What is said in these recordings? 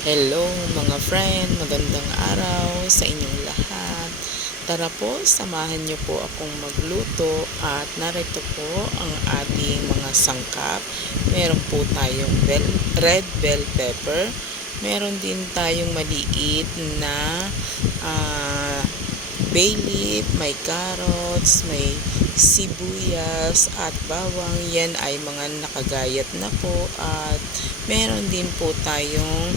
Hello mga friend, magandang araw sa inyong lahat. Tara po, samahan niyo po akong magluto at narito po ang ating mga sangkap. Meron po tayong red bell pepper. Meron din tayong maliit na ah, bay leaf, may carrots, may sibuyas at bawang. Yan ay mga nakagayat na po at meron din po tayong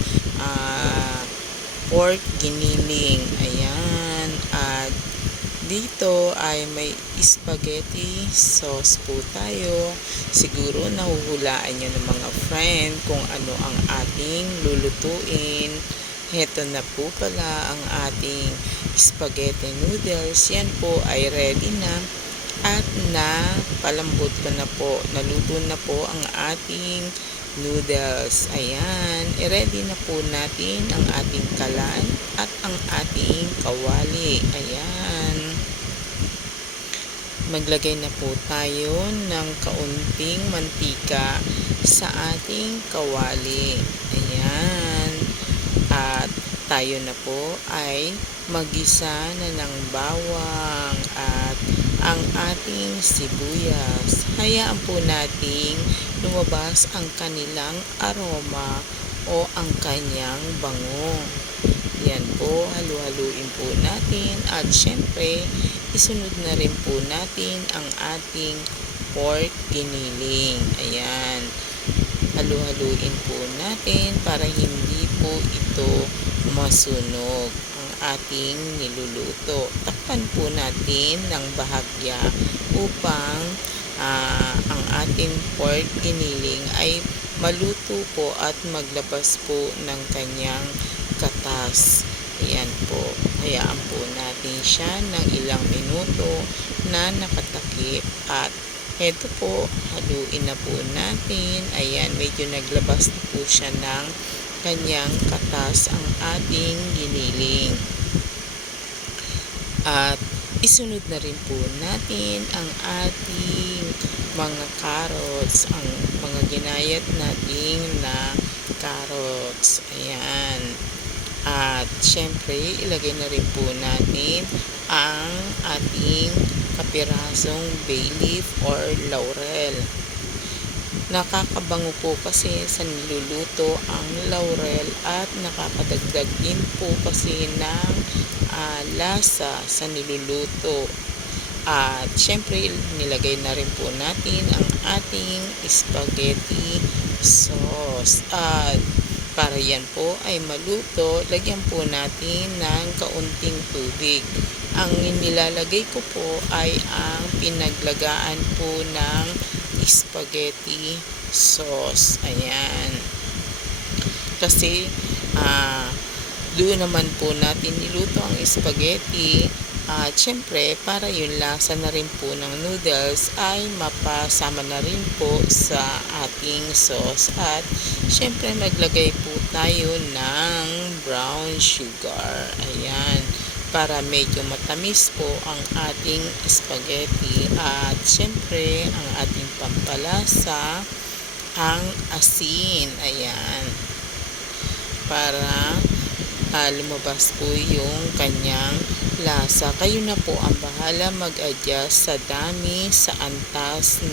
pork giniling. Ayan. At dito ay may spaghetti sauce po tayo. Siguro nahuhulaan nyo ng mga friend kung ano ang ating lulutuin. Heto na po pala ang ating spaghetti noodles. Yan po ay ready na at napalambot ko na po. Naluto na po ang ating noodles. Ayan. I-ready na po natin ang ating kalan at ang ating kawali. Ayan. Maglagay na po tayo ng kaunting mantika sa ating kawali. Ayan. At tayo na po ay magisa na ng bawang at ang ating sibuyas. Hayaan po nating lumabas ang kanilang aroma o ang kanyang bango. Yan po, halu-haluin po natin at syempre isunod na rin po natin ang ating pork giniling. Ayan. Halu-haluin po natin para hindi po ito masunog ang ating niluluto. Takpan po natin ng bahagya upang ang ating pork giniling ay maluto po at maglabas po ng kanyang katas. Ayan po. Hayaan po natin siya ng ilang minuto na nakatakip at eto po, haluin na po natin. Ayan, medyo naglabas na po siya ng kanyang katas ang ating giniling. At isunod na rin po natin ang ating mga carrots, ang mga ginayat natin na carrots. Ayan. At syempre, ilagay na rin po natin ang ating kapirasong bay leaf or laurel. Nakakabango po kasi sa niluluto ang laurel at nakakadagdag din po kasi ng lasa sa niluluto. At syempre, nilagay na rin po natin ang ating spaghetti sauce. At para yan po ay maluto, lagyan po natin ng kaunting tubig. Ang nilalagay ko po ay ang pinaglagaan po ng spaghetti sauce. Ayan. Kasi doon naman po natin niluto ang spaghetti. At syempre, para yung lasa na rin po ng noodles ay mapasama na rin po sa ating sauce. At syempre, maglagay po tayo ng brown sugar. Ayan. Para medyo matamis po ang ating spaghetti. At syempre, ang ating pampalasa, ang asin. Ayan. Para lumabas po yung kanyang lasa. Kayo na po ang bahala mag-adjust sa dami, sa antas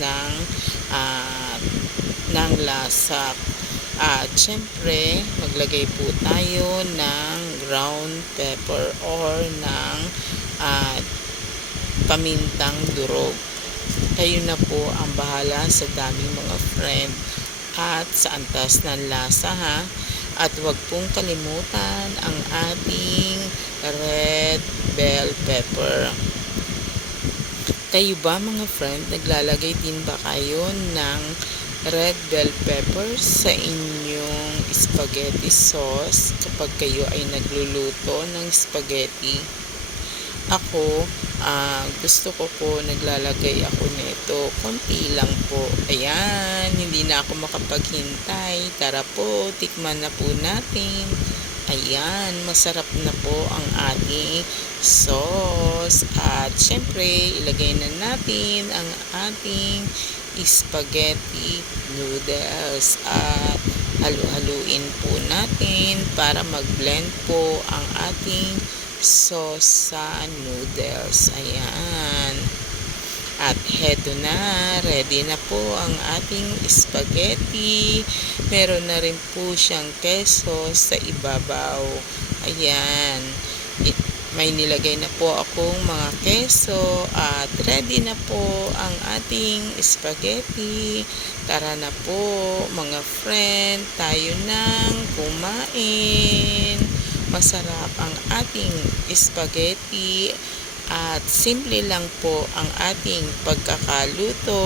ng lasa. At syempre, maglagay po tayo ng ground pepper or ng pamintang durog. Kayo na po ang bahala sa dami mga friend at sa antas ng lasa ha. At huwag pong kalimutan ang ating red bell pepper. Kayo ba mga friend, naglalagay din ba kayo ng red bell pepper sa inyong spaghetti sauce kapag kayo ay nagluluto ng spaghetti? Ako, gusto ko po naglalagay ako nito. Konti lang po. Ayan, hindi na ako makapaghintay. Tara po, tikman na po natin. Ayan, masarap na po ang ating sauce. At syempre, ilagay na natin ang ating spaghetti noodles. At Halu-haluin po natin para mag-blend po ang ating sauce sa noodles. Ayan. At heto na, ready na po ang ating spaghetti. Meron na rin po siyang keso sa ibabaw. Ayan. May nilagay na po akong mga keso at ready na po ang ating spaghetti. Tara na po mga friend, tayo nang kumain. Masarap ang ating spaghetti. At simple lang po ang ating pagkakaluto.